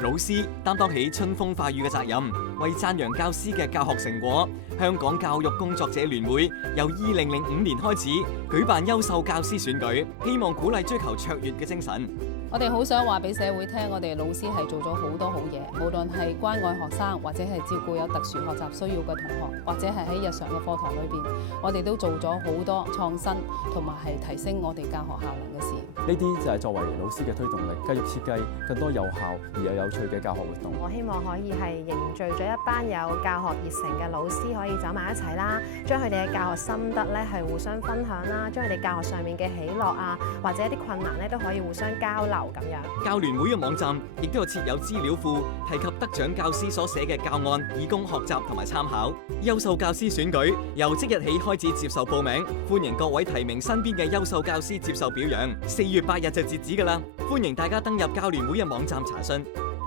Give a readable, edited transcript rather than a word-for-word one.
老師擔當起春風化雨嘅責任，為讚揚教師嘅教學成果，香港教育工作者聯會由2005年開始舉辦優秀教師選舉，希望鼓勵追求卓越嘅精神。我哋好想話俾社會聽，我哋老師係做咗好多好嘢，無論係關愛學生，或者係照顧有特殊學習需要嘅同學，或者係喺日常嘅課堂裏邊，我哋都做咗好多創新，同埋係提升我哋教學效能嘅事。呢啲就係作為老師嘅推動力，繼續設計更多有效而又有趣嘅教學活動。我希望可以係凝聚咗一班有教學熱誠嘅老師，可以走埋一齊啦，將佢哋嘅教學心得咧係互相分享啦，將佢哋教學上面嘅喜樂啊，或者一啲困難咧都可以互相交流咁樣。教聯會嘅網站亦都有設有資料庫，提及得獎教師所寫嘅教案，以供學習同埋參考。優秀教師選舉由即日起開始接受報名，歡迎各位提名身邊嘅優秀教師接受表揚。4月8日就截止㗎啦，歡迎大家登入教聯會嘅網站查詢。